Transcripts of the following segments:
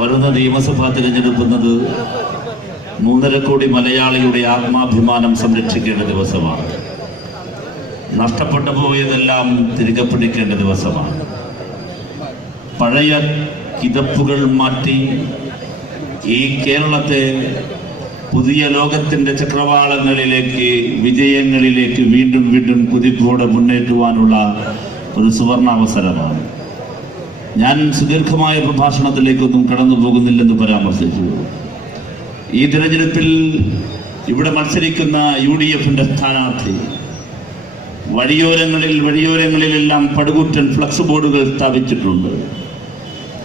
വരുന്ന നിയമസഭാ തിരഞ്ഞെടുക്കുന്നത് 3.5 കോടി മലയാളിയുടെ ആത്മാഭിമാനം സംരക്ഷിക്കേണ്ട ദിവസമാണ്. നഷ്ടപ്പെട്ടു പോയതെല്ലാം തിരികെ പിടിക്കേണ്ട ദിവസമാണ്. പഴയ കിതപ്പുകൾ മാറ്റി ഈ കേരളത്തെ പുതിയ ലോകത്തിൻ്റെ ചക്രവാളങ്ങളിലേക്ക്, വിജയങ്ങളിലേക്ക് വീണ്ടും വീണ്ടും കുതിപ്പോടെ മുന്നേറ്റുവാനുള്ള ഒരു സുവർണാവസരമാണ്. ഞാൻ സുദീർഘമായ പ്രഭാഷണത്തിലേക്കൊന്നും കടന്നു പോകുന്നില്ലെന്ന് പരാമർശിച്ചു. ഈ തിരഞ്ഞെടുപ്പിൽ ഇവിടെ മത്സരിക്കുന്ന UDFന്റെ സ്ഥാനാർത്ഥി വഴിയോരങ്ങളിലെല്ലാം പടുകൂറ്റൻ ഫ്ലക്സ് ബോർഡുകൾ സ്ഥാപിച്ചിട്ടുണ്ട്.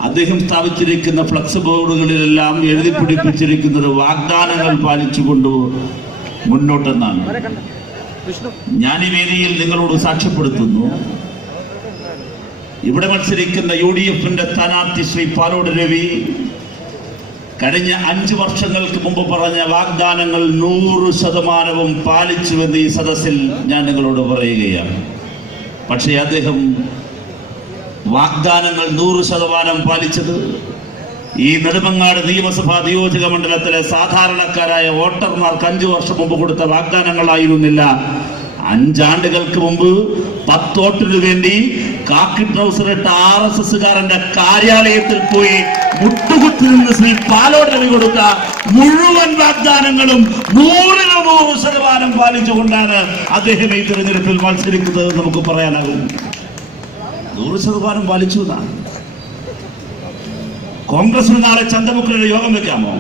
അദ്ദേഹം സ്ഥാപിച്ചിരിക്കുന്ന ഫ്ലക്സ് ബോർഡുകളിലെല്ലാം എഴുതി പിടിപ്പിച്ചിരിക്കുന്നത് വാഗ്ദാനങ്ങൾ പാലിച്ചുകൊണ്ട് മുന്നോട്ടെന്നാണ്. ഞാൻ ഈ വേദിയിൽ നിങ്ങളോട് സാക്ഷ്യപ്പെടുത്തുന്നു, ഇവിടെ മത്സരിക്കുന്ന UDFന്റെ സ്ഥാനാർത്ഥി ശ്രീ പാലോട് രവി കഴിഞ്ഞ 5 വർഷങ്ങൾക്ക് മുമ്പ് പറഞ്ഞ വാഗ്ദാനങ്ങൾ 100% പാലിച്ചുവെന്ന് ഈ സദസ്സിൽ ഞാൻ നിങ്ങളോട് പറയുകയാണ്. പക്ഷേ അദ്ദേഹം വാഗ്ദാനങ്ങൾ 100% പാലിച്ചത് ഈ നെടുമങ്ങാട് നിയമസഭാ നിയോജക മണ്ഡലത്തിലെ സാധാരണക്കാരായ വോട്ടർമാർക്ക് 5 വർഷം മുമ്പ് കൊടുത്ത വാഗ്ദാനങ്ങളായിരുന്നില്ല. 5 ആണ്ടുകൾക്ക് മുമ്പ് 10 വോട്ടിനു വേണ്ടി കാക്കി ട്രൗസറിട്ട RSSകാരന്റെ കാര്യാലയത്തിൽ പോയി മുട്ടുകുത്തി നിന്ന് ശ്രീ പാലോട് രവി കൊടുത്ത മുഴുവൻ വാഗ്ദാനങ്ങളും 100% പാലിച്ചുകൊണ്ടാണ് അദ്ദേഹം ഈ തിരഞ്ഞെടുപ്പിൽ മത്സരിക്കുന്നത്. നമുക്ക് പറയാനാകും 100% പാലിച്ചു എന്നാണ്. കോൺഗ്രസിന് നാളെ ചന്തമുക്കിലൊരു യോഗം വെക്കാമോ?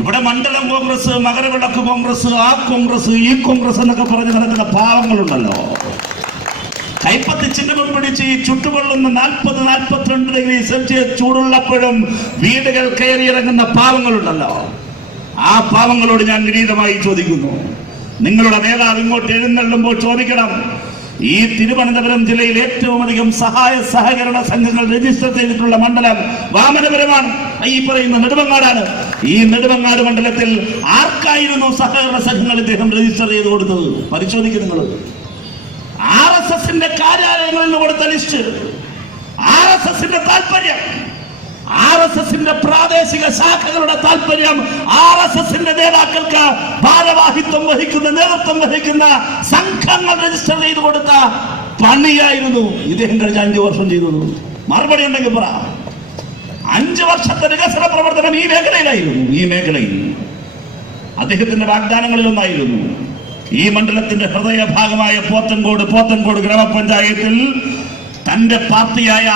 ഇവിടെ മണ്ഡലം കോൺഗ്രസ്, മകരവിളക്ക് കോൺഗ്രസ്, ആ കോൺഗ്രസ്, ഈ കോൺഗ്രസ് എന്നൊക്കെ പറഞ്ഞ് നടക്കുന്ന പാവങ്ങളുണ്ടല്ലോ. കൈപ്പത്തി ചിഹ്നം പിടിച്ച് ഈ ചുട്ടുകൊള്ളുന്ന 40-42 ഡിഗ്രി സെൽഷ്യസ് ചൂടുള്ളപ്പോഴും വീടുകൾ കയറിയിറങ്ങുന്ന പാവങ്ങളുണ്ടല്ലോ. ആ പാവങ്ങളോട് ഞാൻ വിനീതമായി ചോദിക്കുന്നു, നിങ്ങളുടെ നേതാവ് ഇങ്ങോട്ട് എഴുന്നള്ളുമ്പോൾ ചോദിക്കണം, ഈ തിരുവനന്തപുരം ജില്ലയിൽ ഏറ്റവും അധികം സഹകരണ സംഘങ്ങൾ രജിസ്റ്റർ ചെയ്തിട്ടുള്ള മണ്ഡലം വാമനപുരമാണ്. ഈ പറയുന്ന നെടുമങ്ങാടാണ്. ഈ നെടുമങ്ങാട് മണ്ഡലത്തിൽ ആർക്കായിരുന്നു സഹകരണ സംഘങ്ങൾ ഇദ്ദേഹം രജിസ്റ്റർ ചെയ്ത് കൊടുത്തത്? പരിശോധിക്കുക നിങ്ങൾ. RSSന്റെ കാര്യാലയങ്ങളിൽ നിന്ന് കൊടുത്ത ലിസ്റ്റ്, RSSന്റെ താല്പര്യം, RSSന്റെ പ്രാദേശിക ശാഖകളുടെ താല്പര്യം, RSSന്റെ നേതാക്കൾക്ക് ഭാരവാഹിത്വം വഹിക്കുന്ന, നേതൃത്വം വഹിക്കുന്ന സംഘങ്ങൾ രജിസ്റ്റർ ചെയ്ത് കൊടുത്ത പണിയായിരുന്നു ഇദ്ദേഹം കഴിഞ്ഞ 5 വർഷം ചെയ്തത്. മറുപടി ഉണ്ടെങ്കിൽ പറ. 5 വർഷത്തെ വികസന പ്രവർത്തനം ഈ മേഖലയിലായിരുന്നു. ഈ മേഖലയിൽ അദ്ദേഹത്തിന്റെ വാഗ്ദാനങ്ങളിൽ ഒന്നായിരുന്നു ഈ മണ്ഡലത്തിന്റെ ഹൃദയഭാഗമായ പോത്തൻകോട് ഗ്രാമപഞ്ചായത്തിൽ തന്റെ പാർട്ടിയായ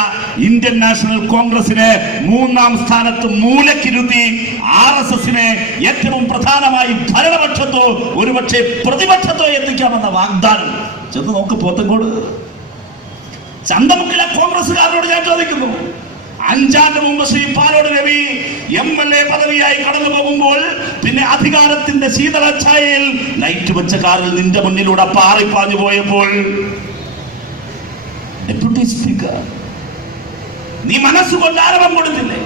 ഇന്ത്യൻ നാഷണൽ കോൺഗ്രസിനെ 3ാം സ്ഥാനത്ത് മൂലക്കിരുത്തി RSSനെ ഏറ്റവും പ്രധാനമായി ഭരണപക്ഷത്തോ ഒരുപക്ഷെ പ്രതിപക്ഷത്തോ എത്തിക്കാമെന്ന വാഗ്ദാനം. ചെന്ന് നോക്ക് പോത്തൻകോട്. ചന്തമുക്കിലെ കോൺഗ്രസുകാരോട് ഞാൻ ചോദിക്കുന്നു, 5 ആണ്ട് മുമ്പ് ശ്രീ പാലോട് രവി MLA പദവിയായി കടന്നു പോകുമ്പോൾ പിന്നെ അധികാരത്തിന്റെ ശീതള ഛായയിൽ ലൈറ്റ് വെച്ച കാറിൽ നിന്റെ മുന്നിലൂടെ പാറിപ്പാഞ്ഞു പോയപ്പോൾ ഡെപ്യൂട്ടി സ്പീക്കർ നീ മനസ്സുകൊണ്ട് ആരവം കൊടുത്തില്ലേ?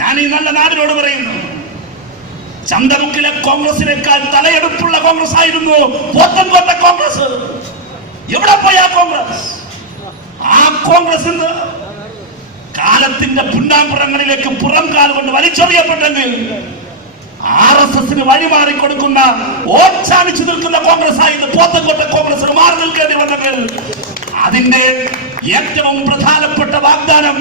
ഞാൻ ഈ നല്ല നാടിനോട് പറയുന്നു, ചന്തമുക്കിലെ കോൺഗ്രസിനേക്കാൾ തലയെടുപ്പുള്ള കോൺഗ്രസ് ആയിരുന്നു പോത്തൻകോട്ടെ കോൺഗ്രസ്. എവിടെ പോയി ആ കോൺഗ്രസ്? ആ കോൺഗ്രസ് കാലത്തിന്റെ പുന്നാമ്പുറങ്ങളിലേക്ക് പുറം കാലുകൊണ്ട് വലിച്ചെറിയപ്പെട്ടെങ്കിൽ RSSന് വഴിമാറി കൊടുക്കുന്ന, ഓച്ചാനിച്ചു നിൽക്കുന്ന കോൺഗ്രസ് ആയിരുന്നു പോത്തൻകോട്ടെ കോൺഗ്രസിന് മാറി നിൽക്കേണ്ടി വന്നെങ്കിൽ അതിന്റെ ഏറ്റവും പ്രധാനപ്പെട്ട വാഗ്ദാനം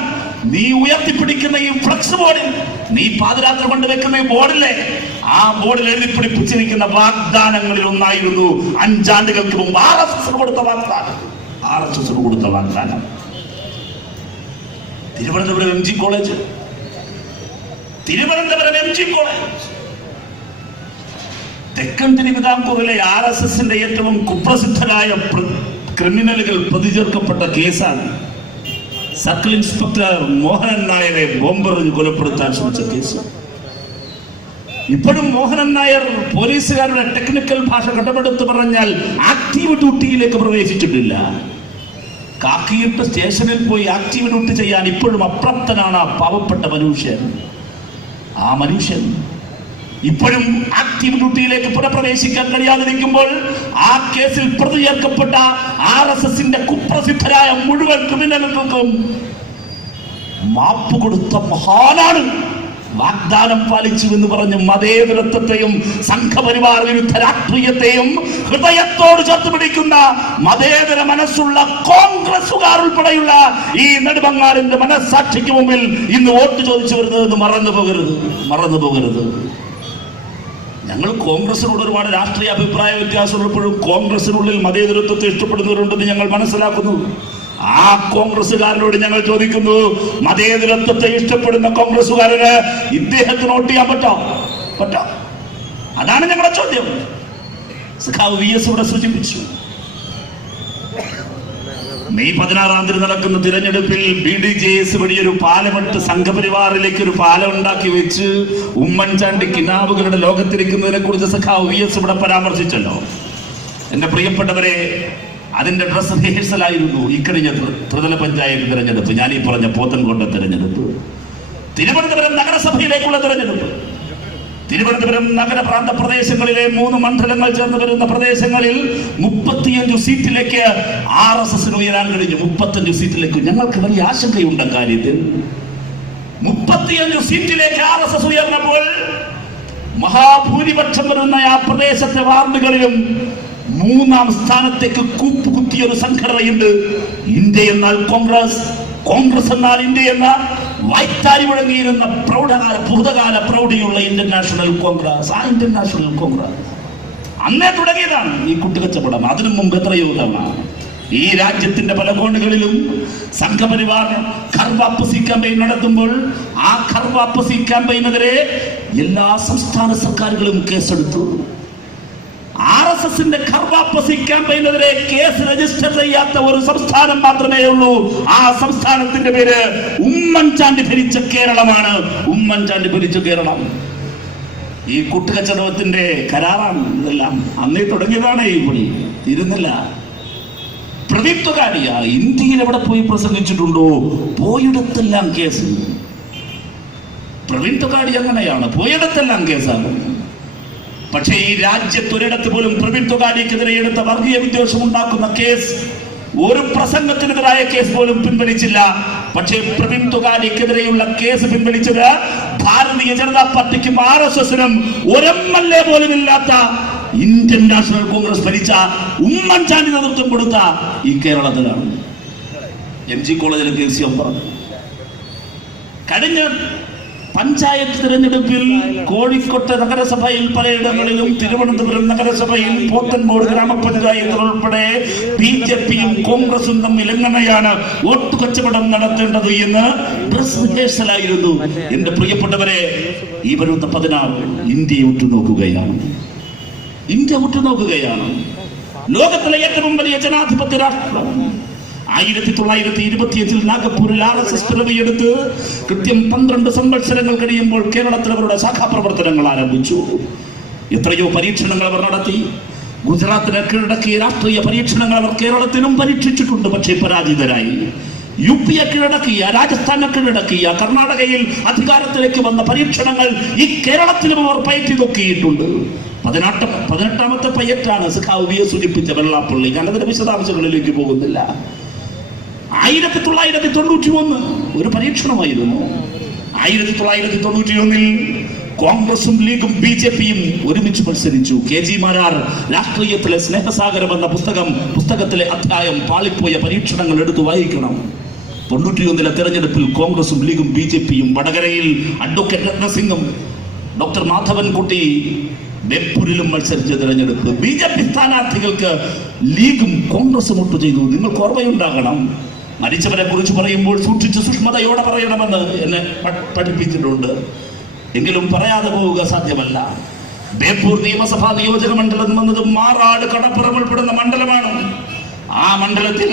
നീ ഉയർത്തിപ്പിടിക്കുന്ന ഈ ഫ്ലക്സ് ബോർഡിൽ, നീ പാദയാത്ര കൊണ്ടുവെക്കുന്ന ഈ ബോർഡിലെ, ആ ബോർഡിൽ എഴുതി പിടിപ്പിച്ചിരിക്കുന്ന വാഗ്ദാനങ്ങളിൽ ഒന്നായിരുന്നു 5 ആണ്ടുകൾക്ക് മുമ്പ് RSSന് കൊടുത്ത വാഗ്ദാനം. RSSന് കൊടുത്ത വാഗ്ദാനം തിരുവനന്തപുരം MG കോളേജ്. തെക്കൻ തിരുവിതാംകൂറിലെ RSSന്റെ ഏറ്റവും കുപ്രസിദ്ധരായ ക്രിമിനലുകൾ പ്രതി ചേർക്കപ്പെട്ട കേസാണ് സർക്കിൾ ഇൻസ്പെക്ടർ മോഹനൻ നായരെ ബോംബെറിഞ്ഞ് കൊലപ്പെടുത്താൻ ശ്രമിച്ച കേസ്. ഇപ്പോഴും മോഹനൻ നായർ പോലീസുകാരുടെ ടെക്നിക്കൽ ഭാഷ കടമെടുത്ത് പറഞ്ഞാൽ ആക്റ്റീവ് ഡ്യൂട്ടിയിലേക്ക് പ്രവേശിച്ചിട്ടില്ല. കാക്കിയിട്ട് സ്റ്റേഷനിൽ പോയി ആക്റ്റീവ് ഡ്യൂട്ടി ചെയ്യാൻ ഇപ്പോഴും അപ്രാപ്തനാണ് ആ പാവപ്പെട്ട മനുഷ്യൻ. ആ മനുഷ്യൻ ഇപ്പോഴും ആക്റ്റീവ് ഡ്യൂട്ടിയിലേക്ക് പുനഃപ്രവേശിക്കാൻ കഴിയാതിരിക്കുമ്പോൾ ആ കേസിൽ പ്രതി ചേർക്കപ്പെട്ട RSSന്റെ കുപ്രസിദ്ധരായ മുഴുവൻ ക്രിമിനലുകൾക്കും മാപ്പ് കൊടുത്ത മഹാനാണ്. വാഗ്ദാനം പാലിച്ചു എന്ന് പറഞ്ഞ് മതേതരത്വത്തെയും സംഘപരിവാർ വിരുദ്ധ രാഷ്ട്രീയത്തെയും ഹൃദയത്തോട് ചേർത്ത് പിടിക്കുന്ന മതേതര മനസ്സുള്ള കോൺഗ്രസുകാർ ഉൾപ്പെടെയുള്ള ഈ നെടുമങ്ങാടിന്റെ മനസ്സാക്ഷിക്ക് മുമ്പിൽ ഇന്ന് വോട്ട് ചോദിച്ചു വരുന്നത് മറന്നു പോകരുത്. ഞങ്ങൾ കോൺഗ്രസിനോട് ഒരുപാട് രാഷ്ട്രീയ അഭിപ്രായ വ്യത്യാസമുള്ളപ്പോഴും കോൺഗ്രസിനുള്ളിൽ മതേതരത്വത്തെ ഇഷ്ടപ്പെടുന്നവരുണ്ടെന്ന് ഞങ്ങൾ മനസ്സിലാക്കുന്നു. ആ കോൺഗ്രസുകാരനോട് ഞങ്ങൾ ചോദിക്കുന്നു, മതേതരത്വത്തെ ഇഷ്ടപ്പെടുന്ന കോൺഗ്രസുകാരന് ഇദ്ദേഹത്തിന് വോട്ട് ചെയ്യാൻ പറ്റോ? അതാണ് ഞങ്ങളുടെ ചോദ്യം. സഖാവ് VS ഇവിടെ സൂചിപ്പിച്ചു. മെയ് 16-ാം തീയതി നടക്കുന്ന തിരഞ്ഞെടുപ്പിൽ BDJS വഴിയൊരു പാലമിട്ട് സംഘപരിവാറിലേക്ക് ഒരു പാലം ഉണ്ടാക്കി വെച്ച് ഉമ്മൻചാണ്ടി കിനാവുകളുടെ ലോകത്തിരിക്കുന്നതിനെ കുറിച്ച് സഖാവ് VS ഇവിടെ പരാമർശിച്ചല്ലോ. എന്റെ പ്രിയപ്പെട്ടവരെ, അതിന്റെ ഡ്രസ് റിഹേഴ്സലായിരുന്നു ഇക്കഴിഞ്ഞ ത്രിതല പഞ്ചായത്ത് തിരഞ്ഞെടുപ്പ്, ഞാൻ ഈ പറഞ്ഞ പോത്തൻകോട്ട തിരഞ്ഞെടുപ്പ്, തിരുവനന്തപുരം നഗരസഭയിലേക്കുള്ള തിരഞ്ഞെടുപ്പ്. തിരുവനന്തപുരം നഗരപ്രാന്ത പ്രദേശങ്ങളിലെ 3 മണ്ഡലങ്ങൾ ചേർന്ന് വരുന്ന പ്രദേശങ്ങളിൽ 35 സീറ്റിലേക്ക് RSSന് ഉയരാൻ കഴിഞ്ഞു. 35 സീറ്റിലേക്ക് ഞങ്ങൾക്ക് വലിയ ആശങ്കയുണ്ട് കാര്യത്തിൽ. 35 സീറ്റിലേക്ക് RSS ഉയർന്നപ്പോൾ മഹാഭൂരിപക്ഷം വരുന്ന ആ പ്രദേശത്തെ വാർഡുകളിലും 3-ാം സ്ഥാനത്തേക്ക് കൂപ്പുകുത്തിയ ഒരു സംഘടനയുണ്ട്. ഇന്ത്യ എന്നാൽ കോൺഗ്രസ് എന്നാൽ ഇന്ത്യ എന്ന വായ്ത്താരി മുഴങ്ങിയിരുന്ന ഭൂതകാല പ്രൗഢിയുള്ള ഇന്ത്യൻ നാഷണൽ കോൺഗ്രസ്. ആ ഇന്ത്യൻ നാഷണൽ കോൺഗ്രസ് അന്നേ തുടങ്ങിയതാണ് ഈ കുട്ടിക്കച്ചവടം. അതിനു മുമ്പ് എത്രയോ തവണ ഈ രാജ്യത്തിന്റെ പല കോണുകളിലും സംഘപരിവാർ ഖർവാപ്പസി ക്യാമ്പയിൻ നടത്തുമ്പോൾ ആ ഖർവാപ്പസി ക്യാമ്പയിനെതിരെ എല്ലാ സംസ്ഥാന സർക്കാരുകളും കേസെടുത്തു. RSSന്റെ ഖർവാപ്പസി ക്യാമ്പയിനെതിരെ കേസ് രജിസ്റ്റർ ചെയ്യാത്ത ഒരു സംസ്ഥാനം മാത്രമേ ഉള്ളൂ. ആ സംസ്ഥാനത്തിന്റെ പേര് ഉമ്മൻചാണ്ടി ഭരിച്ച കേരളമാണ്. ഉമ്മൻചാണ്ടി ഭരിച്ച കേരളം. ഈ കൂട്ടുകച്ചവടത്തിന്റെ കരാറാണ് ഇതെല്ലാം. അന്നേ തുടങ്ങിയതാണ് ഈ പണി, തീരുന്നില്ല. പ്രദീപ് തൊഗാഡിയ ഇന്ത്യയിൽ എവിടെ പോയി പ്രസംഗിച്ചിട്ടുണ്ടോ പോയിടത്തെല്ലാം കേസ്. പ്രവീൺ തൊഗാഡിയ അങ്ങനെയാണ്, പോയിടത്തെല്ലാം കേസാണ്. പക്ഷേ ഈ രാജ്യത്തൊരിടത്ത് പോലും പ്രവീൺ തൊഗാഡിയക്കെതിരെ എടുത്ത വർഗീയ വിദ്വേഷം ഉണ്ടാക്കുന്ന കേസ്, ഒരു പ്രസംഗത്തിനെതിരായ കേസ് പോലും പിൻവലിച്ചില്ല. പക്ഷേ പ്രവീൺ തൊഗാഡിയക്കെതിരെയുള്ള കേസ് പിൻവലിച്ചത് ഭാരതീയ ജനതാ പാർട്ടിക്കും RSSനും ഒരു MLA പോലും ഇല്ലാത്ത ഇന്ത്യൻ നാഷണൽ കോൺഗ്രസ് ഭരിച്ച ഉമ്മൻചാണ്ടി നേതൃത്വം കൊടുത്ത ഈ കേരളത്തിലാണ്. MG കോളേജിലെ കേസ് പറഞ്ഞു. കഴിഞ്ഞ പഞ്ചായത്ത് തിരഞ്ഞെടുപ്പിൽ കോഴിക്കോട്ടെ നഗരസഭയിൽ പലയിടങ്ങളിലും തിരുവനന്തപുരം നഗരസഭയിൽ പോത്തൻകോട് ഗ്രാമപഞ്ചായത്തിൽ ഉൾപ്പെടെ BJPയും കോൺഗ്രസും തമ്മിൽ എങ്ങനെയാണ് വോട്ട് കച്ചവടം നടത്തേണ്ടത് എന്ന് ഡ്രസ് റിഹേഴ്സലായിരുന്നു. എന്റെ പ്രിയപ്പെട്ടവരെ, ഈ വരുന്ന 16 ഇന്ത്യയെ ഉറ്റുനോക്കുകയാണ്. ലോകത്തിലെ ഏറ്റവും വലിയ ജനാധിപത്യ രാഷ്ട്രം. 1925 നാഗപ്പൂരിൽ RSS പിറവിയെടുത്ത് കൃത്യം 12 സംവത്സരങ്ങൾ കഴിയുമ്പോൾ കേരളത്തിൽ അവരുടെ ശാഖാപ്രവർത്തനങ്ങൾ ആരംഭിച്ചു. എത്രയോ പരീക്ഷണങ്ങൾ അവർ നടത്തി. ഗുജറാത്തിനെ കീഴടക്കിയ രാഷ്ട്രീയ പരീക്ഷണങ്ങൾ അവർ കേരളത്തിലും പരീക്ഷിച്ചിട്ടുണ്ട്. പക്ഷേ പരാജിതരായി. UPയെ കീഴടക്കിയ, രാജസ്ഥാനെ കീഴടക്കിയ, കർണാടകയിൽ അധികാരത്തിലേക്ക് വന്ന പരീക്ഷണങ്ങൾ ഈ കേരളത്തിലും അവർ പയറ്റി നോക്കിയിട്ടുണ്ട്. 18ാമത്തെ പയ്യറ്റാണ് സഖാവ് VS സൂചിപ്പിച്ച വെള്ളാപ്പള്ളി. ഞാനതിന്റെ വിശദാംശങ്ങളിലേക്ക് പോകുന്നില്ല. 1991 ഒരു പരീക്ഷണമായിരുന്നു. 1991 കോൺഗ്രസും ലീഗും BJPയും ഒരുമിച്ച് മത്സരിച്ചു. KG മാരാർ രാഷ്ട്രീയത്തിലെ സ്നേഹസാഗരം എന്ന പുസ്തകത്തിലെ അധ്യായം പാളിപ്പോയ പരീക്ഷണങ്ങൾ എടുത്തു വായിക്കണം. 91 തെരഞ്ഞെടുപ്പിൽ കോൺഗ്രസും ലീഗും BJPയും വടകരയിൽ അഡ്വക്കേറ്റ് രത്നസിംഗും ഡോക്ടർ മാധവൻകുട്ടി ബേപ്പൂരിലും മത്സരിച്ച തെരഞ്ഞെടുപ്പ്. BJP സ്ഥാനാർത്ഥികൾക്ക് ലീഗും കോൺഗ്രസും വോട്ട് ചെയ്തു. നിങ്ങൾക്ക് ഓർമ്മയുണ്ടാകണം, മരിച്ചവരെ കുറിച്ച് പറയുമ്പോൾ സൂക്ഷിച്ച് സൂക്ഷ്മതയോടെ പറയണമെന്ന് എന്നെ പഠിപ്പിച്ചിട്ടുണ്ട്. എങ്കിലും പറയാതെ പോവുക സാധ്യമല്ല. ബേപ്പൂർ നിയമസഭാ നിയോജക മണ്ഡലം വന്നത് മാറാട് കടപ്പുറം ഉൾപ്പെടുന്ന മണ്ഡലമാണ്. ആ മണ്ഡലത്തിൽ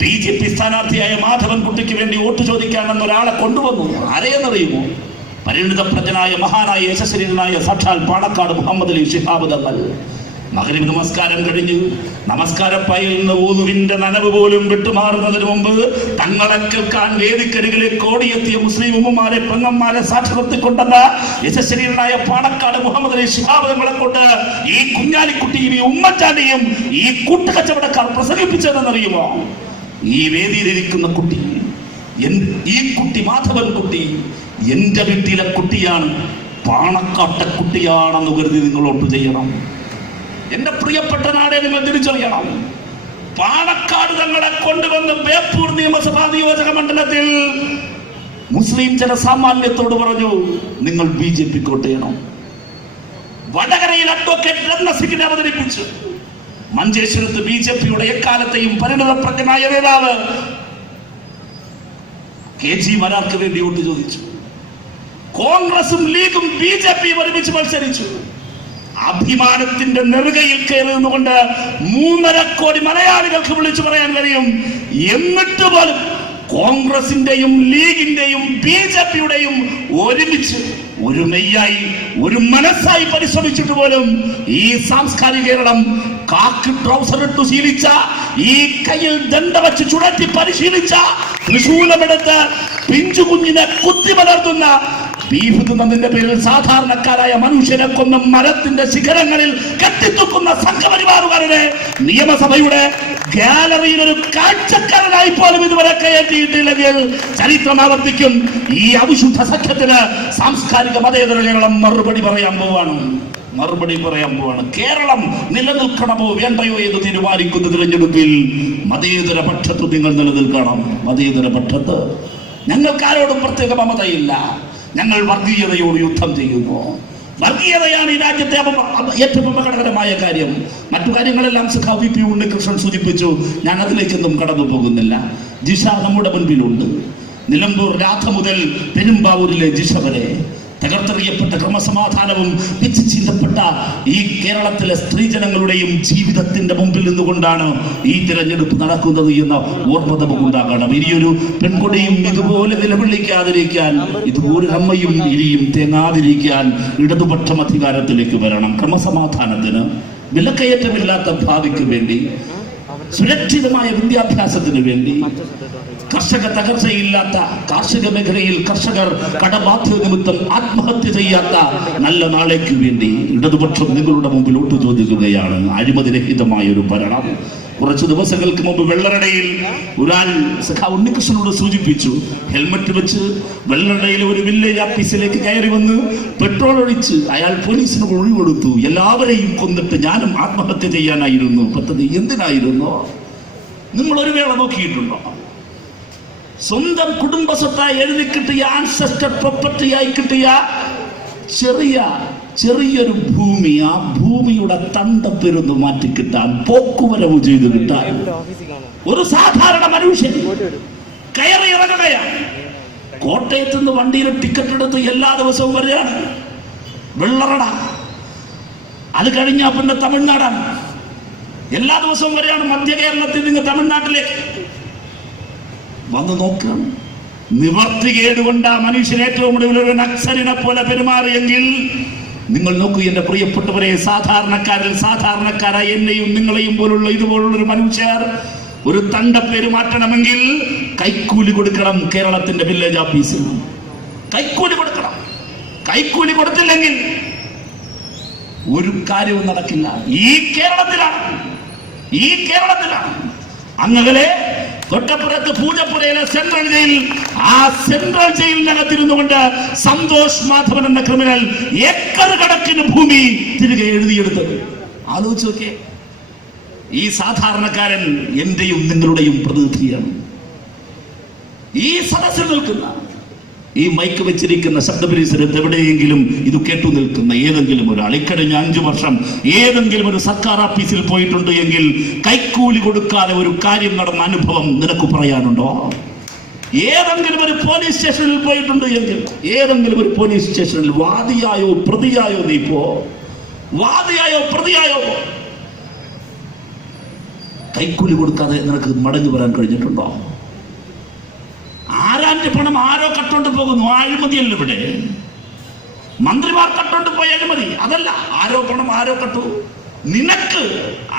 BJP സ്ഥാനാർത്ഥിയായ മാധവൻകുട്ടിക്ക് വേണ്ടി വോട്ട് ചോദിക്കാനെന്ന് ഒരാളെ കൊണ്ടുവന്നു. ആരെയെന്നറിയുമോ? പരിണിതപ്രജ്ഞനായ മഹാനായ യശസ്വരീനായ സാക്ഷാൽ പാണക്കാട് മുഹമ്മദ് അലി ശിഹാബ് തങ്ങൾ. മഗ്‌രിബ് നമസ്കാരം കഴിഞ്ഞു. നമസ്കാരപ്പയയുന്ന ഊതുവിന്റെ നനവ് പോലും വിട്ടുമാറുന്നതിന് മുമ്പ് തങ്ങളെ കേൾക്കാൻ വേദിക്കരികിലേക്ക് ഓടിയെത്തിയ മുസ്ലിം ഉമ്മമാരെ, പെങ്ങന്മാരെ സാക്ഷി നിർത്തിക്കൊണ്ടെന്ന യശസ്വരീനായ പാണക്കാട് മുഹമ്മദ് അലി ശിഹാബ് തങ്ങളെ കൊണ്ട് ഈ കുഞ്ഞാലിക്കുട്ടിയും ഈ ഉമ്മൻചാണ്ടിയും ഈ കൂട്ടുകച്ചവടക്കാർ പ്രസംഗിപ്പിച്ചതെന്നറിയുമോ? ഈ വേദിയിലിരിക്കുന്ന കുട്ടി, ഈ കുട്ടി മാധവൻ കുട്ടി എന്റെ വീട്ടിലെ കുട്ടിയാണ്, പാണക്കാട്ടെ കുട്ടിയാണെന്ന് കരുതി നിങ്ങൾ വോട്ട് ചെയ്യണം. എന്റെ പ്രിയപ്പെട്ട നാടെ നിങ്ങൾ തിരിച്ചറിയണം. പാണക്കാട് തങ്ങളെ കൊണ്ടുവന്ന് ബേപ്പൂർ നിയമസഭാ നിയോജക മണ്ഡലത്തിൽ മുസ്ലിം ജനസാമാന്യത്തോട് പറഞ്ഞു, നിങ്ങൾ BJP വോട്ട് ചെയ്യണം. വടകരയിൽ അഡ്വക്കേറ്റ് രത്നസിംഗിനെ അവതരിപ്പിച്ചു. മഞ്ചേശ്വരത്ത് BJPയുടെ എക്കാലത്തെയും പരിണതപ്രജ്ഞനായ നേതാവ് KG മാരാർക്ക് വേണ്ടി വോട്ട് ചോദിച്ചു. കോൺഗ്രസും ലീഗും BJPയും ഒരുമിച്ച് മത്സരിച്ചു. അഭിമാനത്തിന്റെ നെറുകയിൽ കയറി നിന്നുകൊണ്ട് 3.5 കോടി മലയാളികൾക്ക് വിളിച്ചു പറയാൻ കഴിയും. എന്നിട്ട് പോലും കോൺഗ്രസിന്റെയും ലീഗിന്റെയും BJPയുടെയും ഒരുമിച്ച് ഒരു മെയ്യായി ഒരു മനസ്സായി പരിശ്രമിച്ചിട്ട് പോലും ഈ സാംസ്കാരിക കേരളം കാക്ക് ട്രൗസർ ഇട്ടു ശീലിച്ച, ഈ കയ്യിൽ ദണ്ഡ വെച്ച് ചുഴറ്റി പരിശീലിച്ച, തൃശൂലമെടുത്ത് പിഞ്ചു കുഞ്ഞിനെ കുത്തി വളർത്തുന്ന, ബീഫ് തിന്നതിന്റെ പേരിൽ സാധാരണക്കാരായ മനുഷ്യനെ കൊന്ന മരത്തിന്റെ ശിഖരങ്ങളിൽ കെട്ടിത്തൂക്കുന്ന സംഘപരിവാറുകാരുടെ നിയമസഭയുടെ ഗാലറിയിൽ ഒരു കാഴ്ചക്കാരനായി പോലും ഇതുവരെ കയറ്റിയിട്ടില്ലെങ്കിൽ ചരിത്രം ആവർത്തിക്കും. ഈ അവിശുദ്ധ സഖ്യത്തിന് സാംസ്കാരിക മതേതര കേരളം മറുപടി പറയാൻ പോവാണ്. കേരളം നിലനിൽക്കണമോ വേണ്ടയോ എന്ന് തീരുമാനിക്കുന്ന തിരഞ്ഞെടുപ്പിൽ മതേതര പക്ഷത്ത് നിങ്ങൾ നിലനിൽക്കണം. മതേതര പക്ഷത്ത് ഞങ്ങൾക്കാരോടും പ്രത്യേക മമതയില്ല. ഞങ്ങൾ വർഗീയതയോട് യുദ്ധം ചെയ്യുന്നു. വർഗീയതയാണ് ഈ രാജ്യത്തെ ഏറ്റവും അപകടകരമായ കാര്യം. മറ്റു കാര്യങ്ങളെല്ലാം സഖാവ് VP ഉണ്ണികൃഷ്ണൻ സൂചിപ്പിച്ചു. ഞാൻ അതിലേക്കൊന്നും കടന്നു പോകുന്നില്ല. ജിഷ നമ്മുടെ മുൻപിലുണ്ട്. നിലമ്പൂർ രാധ മുതൽ പെരുമ്പാവൂരിലെ ജിഷ വരെ തകർത്തെറിയപ്പെട്ട ക്രമസമാധാനവും പിച്ച് ചീന്തപ്പെട്ട ഈ കേരളത്തിലെ സ്ത്രീജനങ്ങളുടെയും ജീവിതത്തിന്റെ മുമ്പിൽ നിന്നുകൊണ്ടാണ് ഈ തിരഞ്ഞെടുപ്പ് നടക്കുന്നത് എന്ന ഓർമ്മ നമുക്കുണ്ടാകണം. ഇനിയൊരു പെൺകുടിയും ഇതുപോലെ നിലവിളിക്കാതിരിക്കാൻ, ഇതുപോലെ അമ്മയും ഇരിയും തേങ്ങാതിരിക്കാൻ ഇടതുപക്ഷം അധികാരത്തിലേക്ക് വരണം. ക്രമസമാധാനത്തിന്, വിലക്കയറ്റമില്ലാത്ത ഭാവിക്ക് വേണ്ടി, സുരക്ഷിതമായ വിദ്യാഭ്യാസത്തിന് വേണ്ടി, കർഷക തകർച്ചയില്ലാത്ത കാർഷിക മേഖലയിൽ കർഷകർ കടബാധ്യത നിമിത്തം ആത്മഹത്യ ചെയ്യാത്ത നല്ല നാളേക്ക് വേണ്ടി ഇടതുപക്ഷം നിങ്ങളുടെ മുമ്പിൽ വോട്ട് ചോദിക്കുകയാണ്. അഴിമതിരഹിതമായ ഒരു ഭരണം. കുറച്ചു ദിവസങ്ങൾക്ക് മുമ്പ് വെള്ളറടയിൽ ഒരാൾ സഖാവ് ഉണ്ണികൃഷ്ണനോട് സൂചിപ്പിച്ചു, ഹെൽമറ്റ് വെച്ച് വെള്ളറടയിൽ ഒരു വില്ലേജ് ഓഫീസിലേക്ക് കയറി വന്ന് പെട്രോൾ ഒഴിച്ച് അയാൾ പോലീസിന് ഒഴിവ് കൊടുത്തു. എല്ലാവരെയും കൊന്നിട്ട് ഞാനും ആത്മഹത്യ ചെയ്യാനായിരുന്നു പദ്ധതി. എന്തിനായിരുന്നു? നിങ്ങൾ ഒരു വേള നോക്കിയിട്ടുണ്ടോ? സ്വന്തം കുടുംബ സ്വത്തായി എഴുതി കിട്ടിയ, ആൻസെസ്റ്റർ പ്രോപ്പർട്ടിയായി കിട്ടിയ ചെറിയൊരു ഭൂമി, ആ ഭൂമിയുടെ തണ്ടപ്പെരുന്ന് മാറ്റി കിട്ടാൻ, പോക്കുവരവ് ചെയ്ത് കിട്ടാൻ ഒരു സാധാരണ മനുഷ്യൻ കയറി ഇറങ്ങുകയാണ്. കോട്ടയത്ത് നിന്ന് വണ്ടിയിൽ ടിക്കറ്റ് എടുത്ത് എല്ലാ ദിവസവും വരികയാണ്. വെള്ളറട, അത് കഴിഞ്ഞാൽ പിന്നെ തമിഴ്നാടാണ്. എല്ലാ ദിവസവും വരികയാണ്. മധ്യ കേരളത്തിൽ നിന്ന് തമിഴ്നാട്ടിലേക്ക് വന്ന് നോക്കണം. നിവർത്തികേടുകൊണ്ട് ആ മനുഷ്യൻ ഏറ്റവും ഒടുവിൽ ഒരു നക്സലിനെ പോലെ പെരുമാറിയെങ്കിൽ നിങ്ങൾ നോക്കൂ എന്റെ പ്രിയപ്പെട്ടവരെ, സാധാരണക്കാരായ എന്നെയും നിങ്ങളെയും പോലുള്ള ഇതുപോലുള്ള ഒരു മനുഷ്യർ ഒരു തണ്ടപ്പേര് മാറ്റണമെങ്കിൽ കൈക്കൂലി കൊടുക്കണം. കേരളത്തിന്റെ വില്ലേജ് ഓഫീസിൽ കൈക്കൂലി കൊടുക്കണം. കൈക്കൂലി കൊടുത്തില്ലെങ്കിൽ ഒരു കാര്യവും നടക്കില്ല. ഈ കേരളത്തിലാണ് അങ്ങനെ തൊട്ടപ്പുറത്ത് പൂജപ്പുരയിലെ സെൻട്രൽ ജയിൽ, ആ സെൻട്രൽ ജയിലിനകത്തിരുന്നു കൊണ്ട് സന്തോഷ് മാധവൻ എന്ന ക്രിമിനൽ ഏക്കർ കണക്കിന് ഭൂമി തിരികെ എഴുതിയെടുത്തത്. ആലോചിച്ച് നോക്കിയേ. ഈ സാധാരണക്കാരൻ എന്റെയും നിങ്ങളുടെയും പ്രതിനിധിയാണ്. ഈ സദസ്സിൽ നിൽക്കുന്ന, ഈ മൈക്ക് വെച്ചിരിക്കുന്ന ശബ്ദപരിസരത്ത് എവിടെയെങ്കിലും ഇത് കേട്ടു നിൽക്കുന്ന ഏതെങ്കിലും ഒരാൾ ഇക്കഴിഞ്ഞ 5 വർഷം ഏതെങ്കിലും ഒരു സർക്കാർ ഓഫീസിൽ പോയിട്ടുണ്ട് എങ്കിൽ കൈക്കൂലി കൊടുക്കാതെ ഒരു കാര്യം നടന്ന അനുഭവം നിനക്ക് പറയാനുണ്ടോ? ഏതെങ്കിലും ഒരു പോലീസ് സ്റ്റേഷനിൽ പോയിട്ടുണ്ട് എങ്കിൽ, ഏതെങ്കിലും ഒരു പോലീസ് സ്റ്റേഷനിൽ വാദിയായോ പ്രതിയായോ നീ പോ, പ്രതിയായോ കൈക്കൂലി കൊടുക്കാതെ നിനക്ക് മടങ്ങി വരാൻ കഴിഞ്ഞിട്ടുണ്ടോ? ആരാന്റെ പണം ആരോ കട്ടോണ്ട് പോകുന്നു. അഴിമതിയല്ല ഇവിടെ. മന്ത്രിമാർ കട്ടോണ്ട് പോയ അഴിമതി അതല്ല. ആരോ പണം ആരോ കട്ടു. നിനക്ക്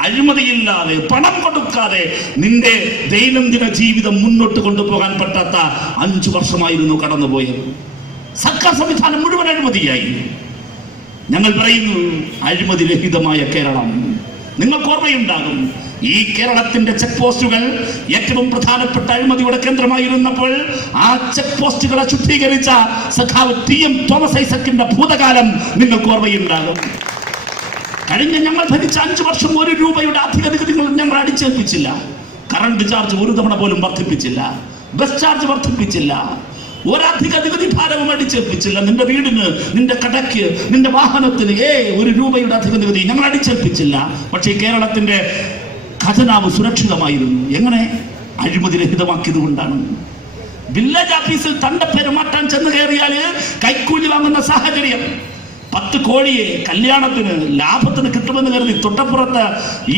അഴിമതിയില്ലാതെ, പണം കൊടുക്കാതെ നിന്റെ ദൈനംദിന ജീവിതം മുന്നോട്ട് കൊണ്ടുപോകാൻ പറ്റാത്ത 5 വർഷമായിരുന്നു കടന്നുപോയത്. സർക്കാർ സംവിധാനം മുഴുവൻ അഴിമതിയായി. ഞങ്ങൾ പറയുന്നു അഴിമതി രഹിതമായ കേരളം. നിങ്ങൾക്ക് ഓർമ്മയുണ്ടാകും, ഈ കേരളത്തിന്റെ ചെക്ക് പോസ്റ്റുകൾ ഏറ്റവും പ്രധാനപ്പെട്ട അഴിമതിയുടെ കേന്ദ്രമായിരുന്നപ്പോൾ ആ ചെക്ക് പോസ്റ്റുകളെ ശുദ്ധീകരിച്ച സഖാവ് ടി.എം. തോമസ് ഐസക്കിന്റെ ഭൂതകാലം നിങ്ങൾക്ക് ഓർമ്മയുണ്ടാകും. കഴിഞ്ഞ ഞങ്ങൾ ഭരിച്ച 5 വർഷം 1 രൂപയുടെ അധിക നികുതികൾ ഞങ്ങൾ അടിച്ചേൽപ്പിച്ചില്ല. കറണ്ട് ചാർജ് ഒരു തവണ പോലും വർദ്ധിപ്പിച്ചില്ല. Bus charge വർദ്ധിപ്പിച്ചില്ല. ഒരധിക നികുതി ഭാരവും അടിച്ചേൽപ്പിച്ചില്ല. നിന്റെ വീടിന്, നിന്റെ കടയ്ക്ക്, നിന്റെ വാഹനത്തിന് 1 രൂപയുടെ അധിക നികുതി ഞങ്ങൾ അടിച്ചേൽപ്പിച്ചില്ല. പക്ഷേ കേരളത്തിന്റെ ഖജനാവ് സുരക്ഷിതമായിരുന്നു. എങ്ങനെ? അഴിമതി രഹിതമാക്കിയത് കൊണ്ടാണ്. വില്ലേജ് ഓഫീസിൽ തന്റെ പെരുമാറ്റാൻ ചെന്ന് കയറിയാൽ കൈക്കൂലി വാങ്ങുന്ന സാഹചര്യം. 10 കോഴിയെ കല്യാണത്തിന് ലാഭത്തിന് കിട്ടുമെന്ന് കരുതി തൊട്ടപ്പുറത്ത്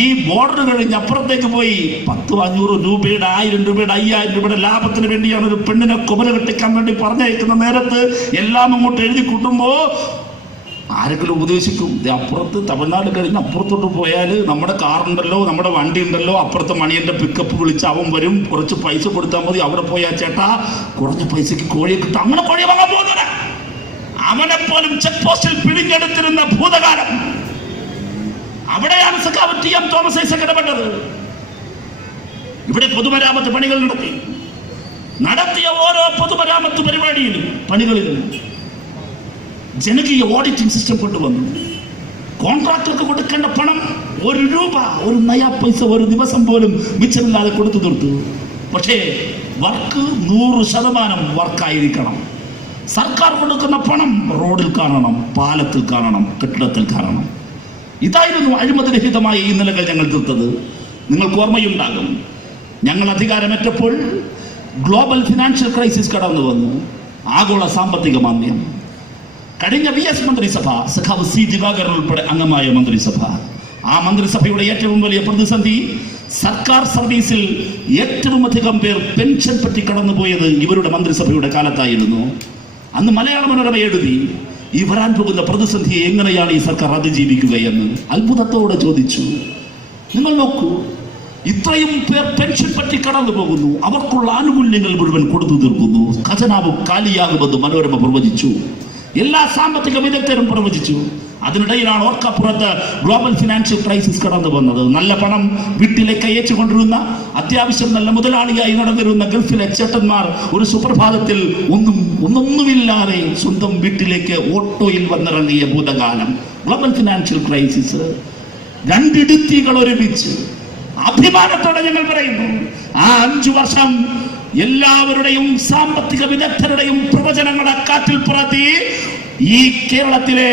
ഈ ബോർഡർ കഴിഞ്ഞ് അപ്പുറത്തേക്ക് പോയി 100-500 രൂപയുടെ 1000 രൂപയുടെ 5000 രൂപയുടെ ലാഭത്തിന് വേണ്ടിയാണ് ഒരു പെണ്ണിനെ കുമര കെട്ടിക്കാൻ വേണ്ടി പറഞ്ഞയക്കുന്ന നേരത്ത് എല്ലാം അങ്ങോട്ട് എഴുതി കൂട്ടുമ്പോ ആരെങ്കിലും ഉപദേശിക്കും, അപ്പുറത്ത് തമിഴ്നാട് കഴിഞ്ഞ് അപ്പുറത്തോട്ട് പോയാൽ നമ്മുടെ കാറുണ്ടല്ലോ, നമ്മുടെ വണ്ടി ഉണ്ടല്ലോ, അപ്പുറത്തെ മണിയന്റെ പിക്കപ്പ് വിളിച്ച് അവൻ വരും, കുറച്ച് പൈസ കൊടുത്താൽ മതി, അവിടെ പോയാൽ ചേട്ടാ കുറഞ്ഞ പൈസക്ക് കോഴിയെ കിട്ടും. അങ്ങനെ കോഴിയെ വാങ്ങാൻ പോകുന്നത് അവനെ പോലും ചെക്ക് പോസ്റ്റിൽ പിടിഞ്ഞെടുത്തിരുന്ന ഭൂതകാലം. അവിടെയാണ് സഖാവ് ടി.എം. തോമസ് ഐസക് ഇടപെട്ടത്. ഇവിടെ പൊതുമരാമത്ത് പണികൾ നടത്തിയ ഓരോ പൊതുമരാമത്ത് പരിപാടിയിലും പണികളിലും ജനകീയ ഓഡിറ്റിംഗ് സിസ്റ്റം കൊണ്ടുവന്നു. കോൺട്രാക്ടർക്ക് കൊടുക്കേണ്ട പണം 1 രൂപ, 1 നയാ പൈസ ഒരു ദിവസം പോലും മിച്ചമില്ലാതെ കൊടുത്തു തീർത്തു. പക്ഷേ വർക്ക് 100% വർക്കായിരിക്കണം. സർക്കാർ കൊടുക്കുന്ന പണം റോഡിൽ കാണണം, പാലത്തിൽ കാണണം, കെട്ടിടത്തിൽ കാണണം. ഇതായിരുന്നു അഴിമതിരഹിതമായ ഈ നിലകൾ ഞങ്ങൾ തീർത്തത്. നിങ്ങൾക്ക് ഓർമ്മയുണ്ടാകും, ഞങ്ങൾ അധികാരമേറ്റപ്പോൾ ഗ്ലോബൽ ഫിനാൻഷ്യൽ ക്രൈസിസ് കടന്നു വന്നു. ആഗോള സാമ്പത്തിക മാന്ദ്യം. കഴിഞ്ഞ VS മന്ത്രിസഭ, സഖാവ് C. ദിവാകരൻ ഉൾപ്പെടെ അംഗമായ മന്ത്രിസഭ, ആ മന്ത്രിസഭയുടെ ഏറ്റവും വലിയ പ്രതിസന്ധി സർക്കാർ സർവീസിൽ ഏറ്റവും അധികം പേർ പെൻഷൻ പറ്റി കടന്നുപോയത് ഇവരുടെ മന്ത്രിസഭയുടെ കാലത്തായിരുന്നു. അന്ന് മലയാള മനോരമ എഴുതി, ഈ വരാൻ പോകുന്ന പ്രതിസന്ധിയെ എങ്ങനെയാണ് ഈ സർക്കാർ അതിജീവിക്കുകയെന്ന് അത്ഭുതത്തോടെ ചോദിച്ചു. നിങ്ങൾ നോക്കൂ, ഇത്രയും പേർ പെൻഷൻ പറ്റി കടന്നു പോകുന്നു, അവർക്കുള്ള ആനുകൂല്യങ്ങൾ മുഴുവൻ കൊടുത്തു തീർക്കുന്നു, ഖജനാവ് കാലിയാകുമെന്ന് മനോരമ പ്രവചിച്ചു. എല്ലാ സാമ്പത്തിക വിദഗ്ധരും പ്രവചിച്ചു. അതിനിടയിലാണ് ഓർക്കപ്പുറത്ത് ഗ്ലോബൽ ഫിനാൻഷ്യൽ ക്രൈസിസ് കടന്നു വന്നത്. നല്ല പണം വീട്ടിലേക്ക് അയച്ചു കൊണ്ടിരുന്ന, അത്യാവശ്യം നല്ല മുതലാളിയായി നടന്നിരുന്ന ഗൾഫിലെ ചേട്ടന്മാർ ഒരു സുപ്രഭാതത്തിൽ ഒന്നൊന്നുമില്ലാതെ സ്വന്തം വീട്ടിലേക്ക് ഓട്ടോയിൽ വന്നിറങ്ങിയ ഭൂതകാലം. Global financial crisis. 2 ഇടുത്തികൾ ഒരുമിച്ച്. അഭിമാനത്തോടെ ഞങ്ങൾ പറയുന്നു, ആ 5 വർഷം എല്ലാവരുടെയും സാമ്പത്തിക വിദഗ്ധരുടെയും പ്രവചനങ്ങളെ കാറ്റിൽ പുറത്തി ഈ കേരളത്തിലെ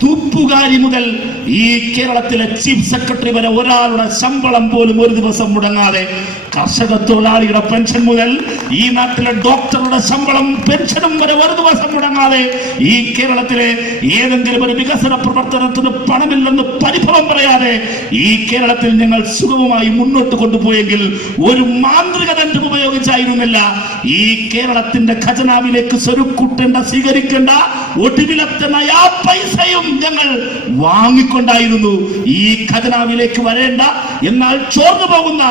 തൂപ്പുകാരി മുതൽ ഈ കേരളത്തിലെ ചീഫ് സെക്രട്ടറി വരെ ഒരാളുടെ ശമ്പളം പോലും ഒരു ദിവസം മുടങ്ങാതെ, കർഷക തൊഴിലാളിയുടെ പെൻഷൻ മുതൽ ഈ നാട്ടിലെ ഡോക്ടറുടെ ശമ്പളം പെൻഷനും വരെ ഒരു ദിവസം മുടങ്ങാതെ ഈ കേരളത്തിലെ ഏതെങ്കിലും ഒരു വികസന പ്രവർത്തനത്തിന് പണമില്ലെന്ന് പരിഭവം പറയാതെ ഈ കേരളത്തിൽ ഞങ്ങൾ സുഗമമായി മുന്നോട്ട് കൊണ്ടുപോയെങ്കിൽ ഒരു മാന്ത്രിക തന്ത്രം ഉപയോഗിച്ചായിരുന്നില്ല ഈ കേരളത്തിന്റെ ഖജനാവിലേക്ക് സ്വരുക്കൂട്ടേണ്ട, സ്വീകരിക്കേണ്ട ഒടുവിലത്തെ നയാ പൈസയും ഞങ്ങൾ വാങ്ങിക്കൊണ്ടായിരുന്നു ഈ ഖജനാവിലേക്ക് വരേണ്ട, എന്നാൽ ചോർന്നു പോകുന്ന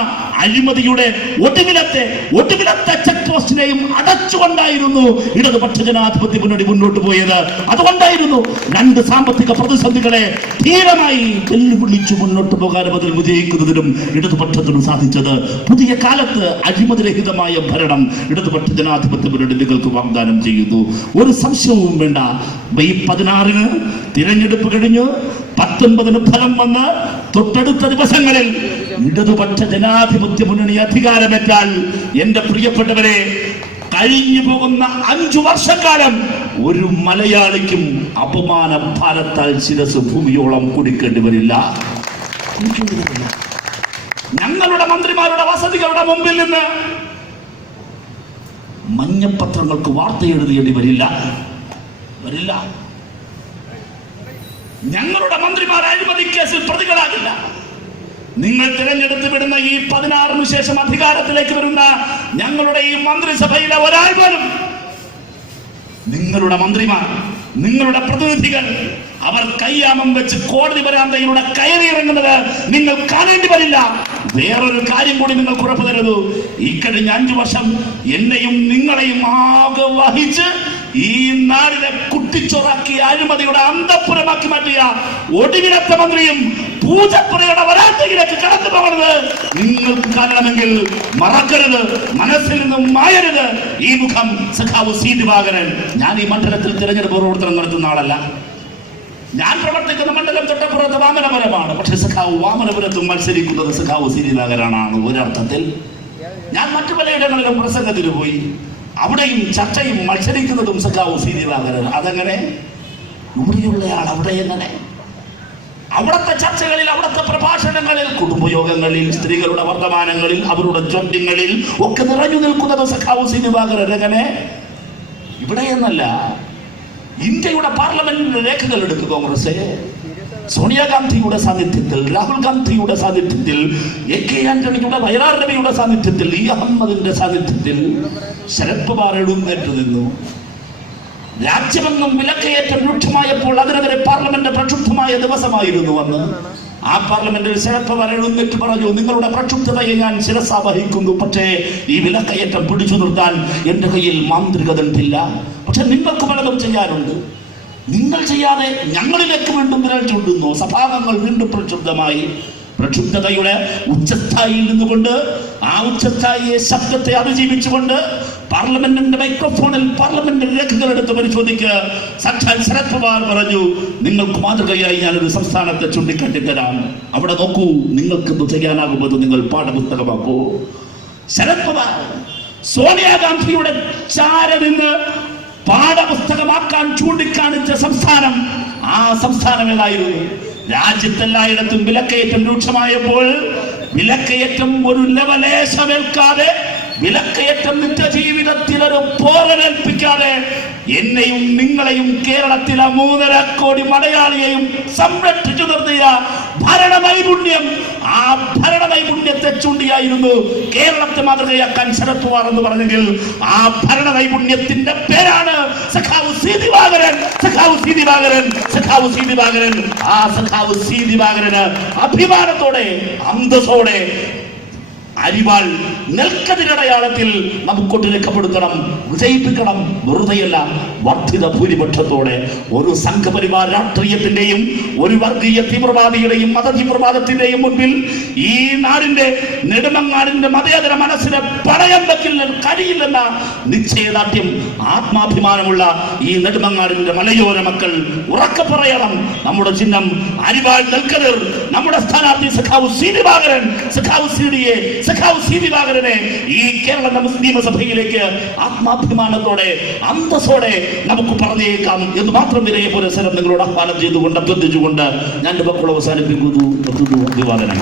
അഴിമതിയുടെ ഒടുവിലത്തെ ചെക്ക് പോസ്റ്റിനെയും അടച്ചുകൊണ്ടായിരുന്നു ഇടതുപക്ഷ ജനാധിപത്യ മുന്നണി മുന്നോട്ട് പോയത്. അതുകൊണ്ടായിരുന്നു 2 സാമ്പത്തിക പ്രതിസന്ധികളെ ധീരമായി വെല്ലുവിളിച്ചു മുന്നോട്ട് പോകാനും അതിൽ വിജയിക്കുന്നതിനും ഇടതുപക്ഷത്തിനും സാധിച്ചത്. പുതിയ കാലത്ത് അഴിമതിരഹിതമായ ഭരണം ഇടതുപക്ഷ ജനാധിപത്യ മുന്നണി നിങ്ങൾക്ക് വാഗ്ദാനം ചെയ്യുന്നു. ഒരു സംശയവും വേണ്ട. മെയ് 16-ന് തിരഞ്ഞെടുപ്പ് കഴിഞ്ഞു, 19-ന് ഫലം വന്ന് തൊട്ടടുത്ത ദിവസങ്ങളിൽ ഇടതുപക്ഷ ജനാധിപത്യ മുന്നണി അധികാരമേറ്റാൽ എന്റെ പ്രിയപ്പെട്ടവരെ, കഴിഞ്ഞു പോകുന്ന 5 വർഷക്കാലം ഒരു മലയാളിക്കും അപമാന ഭാരത്താൽ ശിരസ് ഭൂമിയോളം കുടിക്കേണ്ടി വരില്ല. ഞങ്ങളുടെ മന്ത്രിമാരുടെ വസതികളുടെ മുമ്പിൽ നിന്ന് മഞ്ഞപ്പത്രങ്ങൾക്ക് വാർത്ത എഴുതിയേണ്ടി വരില്ല. ഞങ്ങളുടെ മന്ത്രിമാർ അഴിമതി കേസിൽ പ്രതികളാകില്ല. നിങ്ങൾ തിരഞ്ഞെടുത്ത് വിടുന്ന ഈ 16-ന് ശേഷം അധികാരത്തിലേക്ക് വരുന്ന ഞങ്ങളുടെ ഈ മന്ത്രിസഭയിലെ ഒരാൾ പോലും, നിങ്ങളുടെ മന്ത്രിമാർ, നിങ്ങളുടെ പ്രതിനിധികൾ, അവർ കയ്യാമം വെച്ച് കോടതി വരാന്തയിലൂടെ കയറിയിറങ്ങുന്നത് നിങ്ങൾ കാണേണ്ടി വരില്ല. വേറൊരു കാര്യം കൂടി നിങ്ങൾക്ക് ഉറപ്പു തരുന്നു, ഈ കഴിഞ്ഞ 5 വർഷം എന്നെയും നിങ്ങളെയും ആകെ വഹിച്ച് ഈ നാടിനെ കുട്ടിച്ചോറാക്കി അഴിമതിയുടെ അന്തഃപുരമാക്കി മാറ്റിയ ഒടുവിലത്തെ മന്ത്രിയും പൂജപ്പുരയുടെ വരാന്തയിലേക്ക് കടന്നു പോകുന്നത് നിങ്ങൾക്ക് കാണണമെങ്കിൽ മറക്കരുത്, മനസ്സിൽ നിന്നും മായരുത് ഈ മുഖം. സഖാവ് സി ദിവാകരൻ. ഞാൻ ഈ മണ്ഡലത്തിൽ തിരഞ്ഞെടുപ്പ് പ്രവർത്തനം നടത്തുന്ന ആളല്ല. ഞാൻ പ്രവർത്തിക്കുന്ന മണ്ഡലം തൊട്ടപ്പുറത്ത് വാമനപുരമാണ്. പക്ഷെ സഖാവ് വാമനപുരത്തും മത്സരിക്കുന്നത് സഖാവ് സി ദിവാകരനാണ്. ഒരർത്ഥത്തിൽ ഞാൻ മറ്റു പലയിടങ്ങളിലും പ്രസംഗത്തിന് പോയി, അവിടെയും ചർച്ചയും മത്സരിക്കുന്നതും സഖാവ് സി ദിവാകരൻ. അതെങ്ങനെ? ഇവിടെയുള്ളയാൾ അവിടെ എങ്ങനെ? അവിടുത്തെ ചർച്ചകളിൽ, അവിടുത്തെ പ്രഭാഷണങ്ങളിൽ, കുടുംബയോഗങ്ങളിൽ, സ്ത്രീകളുടെ വർത്തമാനങ്ങളിൽ, അവരുടെ ചോദ്യങ്ങളിൽ ഒക്കെ നിറഞ്ഞു നിൽക്കുന്നത് സഖാവ് സി ദിവാകരൻ. എങ്ങനെ? ഇവിടെ എന്നല്ല, ഇന്ത്യയുടെ പാർലമെന്റിന്റെ രേഖകൾ എടുക്കുക. കോൺഗ്രസ് സോണിയാഗാന്ധിയുടെ സാന്നിധ്യത്തിൽ, രാഹുൽ ഗാന്ധിയുടെ സാന്നിധ്യത്തിൽ, AK ആന്റണിയുടെ, വയലാർ രവിയുടെ സാന്നിധ്യത്തിൽ, അഹമ്മദിന്റെ സാന്നിധ്യത്തിൽ ശരത് പവാർ എഴുന്നേറ്റ് നിന്നു. രാജ്യമെന്നും വിലക്കയറ്റം രൂക്ഷമായപ്പോൾ അതിനെതിരെ പാർലമെന്റ് പ്രക്ഷുബ്ധമായ ദിവസമായിരുന്നു അന്ന്. ആ പാർലമെന്റിൽ ശരത് പവാർ എഴുന്നേറ്റ് പറഞ്ഞു, നിങ്ങളുടെ പ്രക്ഷുബ്ധതയെ ഞാൻ ശിരസാ വഹിക്കുന്നു, പക്ഷേ ഈ വിലക്കയറ്റം പിടിച്ചു നിർത്താൻ എന്റെ കയ്യിൽ മാന്ത്രികതണ്ടില്ല. പക്ഷെ നിങ്ങൾക്ക് പലതും ചെയ്യാനുണ്ട്. നിങ്ങൾ ചെയ്യാതെ ഞങ്ങളിലേക്ക് വീണ്ടും വിരൽ ചൂണ്ടുന്നു. സഭാംഗങ്ങൾ വീണ്ടും പ്രക്ഷുബ്ധമായി. പ്രക്ഷുബ്ധതയുടെ ഉച്ചസ്ഥായിയിൽ നിന്നുകൊണ്ട്, ആ ഉച്ചസ്ഥായിയെ ശബ്ദത്തെ അതിജീവിച്ചുകൊണ്ട് പാർലമെന്റിന്റെ മൈക്രോഫോണിൽ പാർലമെന്റ് രേഖകൾ എടുത്ത് പരിശോധിക്കുക. സാക്ഷാൽ ശരത് പവാർ പറഞ്ഞു, നിങ്ങൾക്ക് മാതൃകയായി ഞാനൊരു സംസ്ഥാനത്തെ ചൂണ്ടിക്കാട്ടിത്തരാം. അവിടെ നോക്കൂ, നിങ്ങൾക്ക് എന്ത് ചെയ്യാനാകുമ്പോൾ നിങ്ങൾ പാഠപുസ്തകമാക്കൂ. ശരത് പവാർ സോണിയാഗാന്ധിയുടെ ചാരനിന്ന് പാഠപുസ്തകമാക്കാൻ ചൂണ്ടിക്കാണിച്ച സംസ്ഥാനം, ആ സംസ്ഥാനം ഏതായിരുന്നു? രാജ്യത്തെല്ലായിടത്തും വിലക്കയറ്റം രൂക്ഷമായപ്പോൾ വിലക്കയറ്റം ഒരു ലവലേശമേൽക്കാതെ, വിലക്കയറ്റം നിത്യജീവിതത്തിൽ ഒരു പോറലേൽപ്പിക്കാതെ എന്നെയും നിങ്ങളെയും കേരളത്തിലെ 3.5 കോടി മലയാളിയെയും സംരക്ഷിച്ചു നിർത്തിയ ഭരണനൈപുണ്യം, ആ ഭരണനൈപുണ്യത്തെ ചൂണ്ടിയായിരുന്നു കേരളത്തെ മാതൃകയാക്കാൻ ശരത് പവാർ എന്ന് പറഞ്ഞെങ്കിൽ ആ ഭരണനൈപുണ്യത്തിന്റെ പേരാണ് സഖാവ് സി ദിവാകരൻ. സഖാവ് സി ദിവാകരൻ, സഖാവ് സി ദിവാകരൻ. ആ സഖാവ് സി ദിവാകരന് അഭിമാനത്തോടെ, അന്തസ്സോടെ അരിവാൾ നെൽക്കതിരടയാളത്തിൽ നമുക്കൊട്ട് രേഖപ്പെടുത്തണം, വിജയിപ്പിക്കണം. വെറുതെയല്ല, വർദ്ധിത ഭൂരിപക്ഷത്തോടെ. ഒരു സംഘപരിവാർ രാഷ്ട്രീയത്തിന്റെയും ഒരു വർഗീയ തീവ്രവാദിയുടെയും മതതീവ്രവാദത്തിന്റെയും മുൻപിൽ ഈ നാടിന്റെ, നെടുമങ്ങാടിന്റെ മതേതര മനസ്സിനെ പണയം വെക്കില്ല കഴിയില്ലെന്ന നിശ്ചയദാർഢ്യം, ആത്മാഭിമാനമുള്ള ഈ നെടുമങ്ങാടിന്റെ മലയോര മക്കൾ ഉറക്കെ പറയണം. നമ്മുടെ ചിഹ്നം അരിവാൾ നെൽക്കതിർ. നമ്മുടെ സ്ഥാനാർത്ഥി സഖാവ് സി ദിവാകരൻ. സഖാവ് സി ദിവാകരനെ ഈ കേരള നിയമസഭയിലേക്ക് ആത്മാഭിമാനത്തോടെ, അന്തസ്സോടെ നമുക്ക് പറഞ്ഞേക്കാം എന്ന് മാത്രം വിനയ പുരസ്സരം നിങ്ങളോട് ആഹ്വാനം ചെയ്തുകൊണ്ട്, അഭ്യർത്ഥിച്ചുകൊണ്ട് ഞാൻ വാക്കുകൾ അവസാനിപ്പിക്കുന്നു. ദിവാകരൻ.